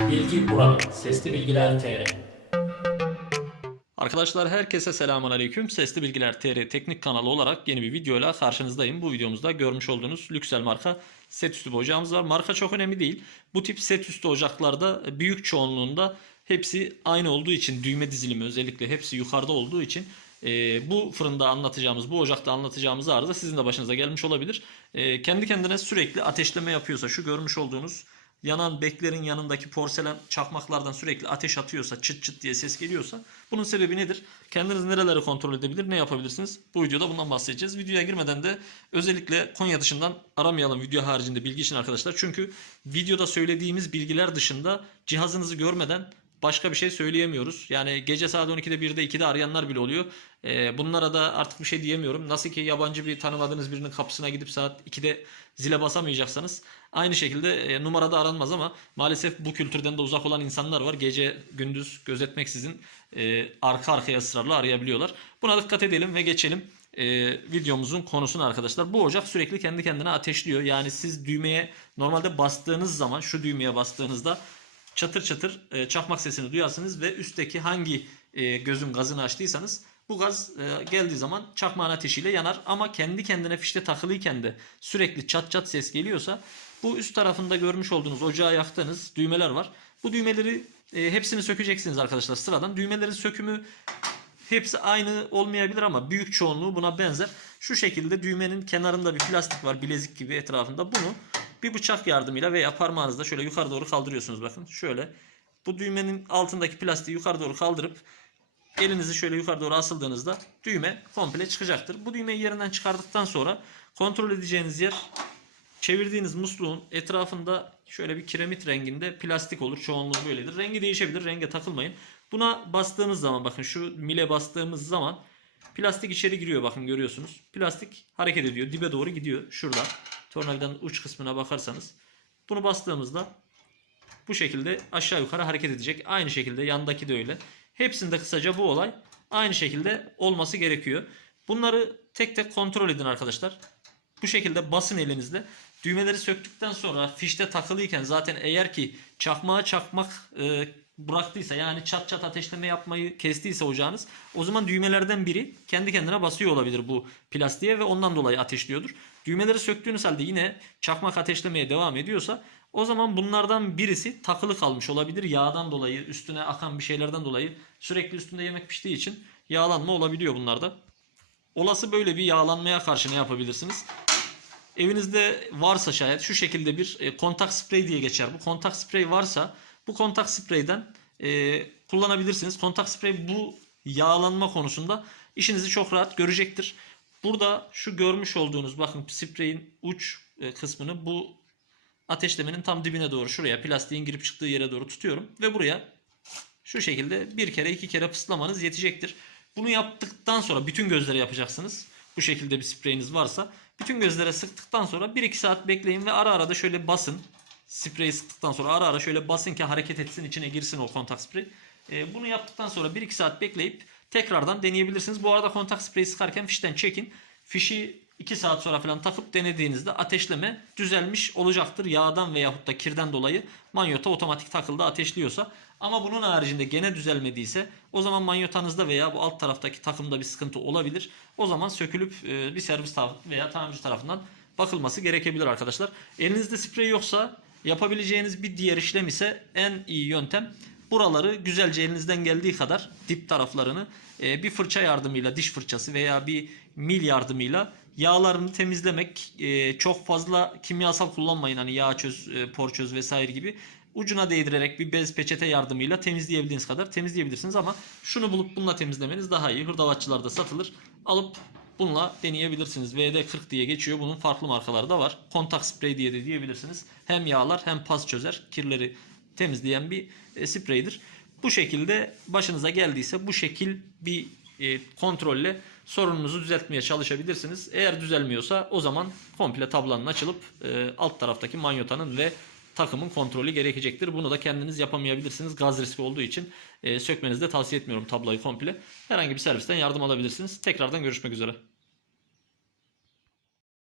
Bilgi Buranın Sesli Bilgiler TR. Arkadaşlar herkese selamünaleyküm. Sesli Bilgiler TR teknik kanalı olarak yeni bir videoyla karşınızdayım. Bu videomuzda görmüş olduğunuz Lüksel marka set üstü bir ocağımız var. Marka çok önemli değil. Bu tip set üstü ocaklarda büyük çoğunluğunda hepsi aynı olduğu için, düğme dizilimi özellikle hepsi yukarıda olduğu için bu fırında anlatacağımız, bu ocakta anlatacağımız arıza sizin de başınıza gelmiş olabilir. Kendi kendine sürekli ateşleme yapıyorsa, şu görmüş olduğunuz yanan beklerin yanındaki porselen çakmaklardan sürekli ateş atıyorsa, çıt çıt diye ses geliyorsa bunun sebebi nedir? Kendiniz nereleri kontrol edebilir, ne yapabilirsiniz? Bu videoda bundan bahsedeceğiz. Videoya girmeden de özellikle Konya dışından aramayalım video haricinde bilgi için arkadaşlar. Çünkü videoda söylediğimiz bilgiler dışında cihazınızı görmeden başka bir şey söyleyemiyoruz. Yani gece saat 12'de 1'de 2'de arayanlar bile oluyor. Bunlara da artık bir şey diyemiyorum. Nasıl ki yabancı bir tanımadığınız birinin kapısına gidip saat 2'de zile basamayacaksanız aynı şekilde numarada aranmaz ama maalesef bu kültürden de uzak olan insanlar var. Gece gündüz gözetmeksizin arka arkaya ısrarla arayabiliyorlar. Buna dikkat edelim ve geçelim videomuzun konusuna arkadaşlar. Bu ocak sürekli kendi kendine ateşliyor. Yani siz düğmeye normalde bastığınız zaman, şu düğmeye bastığınızda çatır çatır çakmak sesini duyarsınız ve üstteki hangi gözün gazını açtıysanız bu gaz geldiği zaman çakmağın ateşiyle yanar. Ama kendi kendine fişte takılıyken de sürekli çat çat ses geliyorsa bu üst tarafında görmüş olduğunuz ocağı yaktığınız düğmeler var. Bu düğmeleri hepsini sökeceksiniz arkadaşlar sıradan. Düğmelerin sökümü hepsi aynı olmayabilir ama büyük çoğunluğu buna benzer. Şu şekilde düğmenin kenarında bir plastik var, bilezik gibi etrafında. Bunu bir bıçak yardımıyla veya parmağınızla şöyle yukarı doğru kaldırıyorsunuz bakın. Şöyle bu düğmenin altındaki plastiği yukarı doğru kaldırıp elinizi şöyle yukarı doğru asıldığınızda düğme komple çıkacaktır. Bu düğmeyi yerinden çıkardıktan sonra kontrol edeceğiniz yer, çevirdiğiniz musluğun etrafında şöyle bir kiremit renginde plastik olur. Çoğunluğu böyledir. Rengi değişebilir. Renge takılmayın. Buna bastığımız zaman bakın şu mile bastığımız zaman plastik içeri giriyor. Bakın görüyorsunuz. Plastik hareket ediyor. Dibe doğru gidiyor. Şurada. Tornavidanın uç kısmına bakarsanız. Bunu bastığımızda bu şekilde aşağı yukarı hareket edecek. Aynı şekilde yandaki de öyle. Hepsinde kısaca bu olay aynı şekilde olması gerekiyor. Bunları tek tek kontrol edin arkadaşlar. Bu şekilde basın elinizle. Düğmeleri söktükten sonra fişte takılıyken zaten eğer ki çakmağa çakmak bıraktıysa, yani çat çat ateşleme yapmayı kestiyse ocağınız, o zaman düğmelerden biri kendi kendine basıyor olabilir bu plastiğe ve ondan dolayı ateşliyordur. Düğmeleri söktüğünüz halde yine çakmak ateşlemeye devam ediyorsa o zaman bunlardan birisi takılı kalmış olabilir. Yağdan dolayı, üstüne akan bir şeylerden dolayı, sürekli üstünde yemek piştiği için yağlanma olabiliyor bunlarda. Olası böyle bir yağlanmaya karşı ne yapabilirsiniz? Evinizde varsa şayet şu şekilde bir kontak sprey diye geçer. Bu kontak sprey varsa bu kontak spreyden kullanabilirsiniz. Kontak sprey bu yağlanma konusunda işinizi çok rahat görecektir. Burada şu görmüş olduğunuz bakın spreyin uç kısmını bu ateşlemenin tam dibine doğru, şuraya plastiğin girip çıktığı yere doğru tutuyorum. Ve buraya şu şekilde bir kere iki kere pıslamanız yetecektir. Bunu yaptıktan sonra bütün gözlere yapacaksınız. Bu şekilde bir spreyiniz varsa bütün gözlere sıktıktan sonra 1-2 saat bekleyin ve ara ara da şöyle basın. Spreyi sıktıktan sonra ara ara şöyle basın ki hareket etsin, içine girsin o kontak sprey. Bunu yaptıktan sonra 1-2 saat bekleyip tekrardan deneyebilirsiniz. Bu arada kontak spreyi sıkarken fişten çekin. Fişi 2 saat sonra falan takıp denediğinizde ateşleme düzelmiş olacaktır. Yağdan veyahut da kirden dolayı manyota otomatik takıldı ateşliyorsa. Ama bunun haricinde gene düzelmediyse o zaman manyotanızda veya bu alt taraftaki takımda bir sıkıntı olabilir. O zaman sökülüp bir servis veya tamirci tarafından bakılması gerekebilir arkadaşlar. Elinizde sprey yoksa yapabileceğiniz bir diğer işlem ise en iyi yöntem, buraları güzelce elinizden geldiği kadar dip taraflarını bir fırça yardımıyla, diş fırçası veya bir mil yardımıyla yağlarını temizlemek. Çok fazla kimyasal kullanmayın, hani yağ çöz, por çöz vesaire gibi. Ucuna değdirerek bir bez peçete yardımıyla temizleyebildiğiniz kadar temizleyebilirsiniz ama şunu bulup bununla temizlemeniz daha iyi. Hırdavatçılarda satılır. Alıp bununla deneyebilirsiniz. VD40 diye geçiyor. Bunun farklı markaları da var. Kontak sprey diye de diyebilirsiniz. Hem yağlar hem pas çözer. Kirleri temizleyen bir spreydir. Bu şekilde başınıza geldiyse bu şekil bir kontrolle sorununuzu düzeltmeye çalışabilirsiniz. Eğer düzelmiyorsa o zaman komple tablanın açılıp alt taraftaki manyotanın ve takımın kontrolü gerekecektir. Bunu da kendiniz yapamayabilirsiniz. Gaz riski olduğu için sökmenizi de tavsiye etmiyorum tablayı komple. Herhangi bir servisten yardım alabilirsiniz. Tekrardan görüşmek üzere.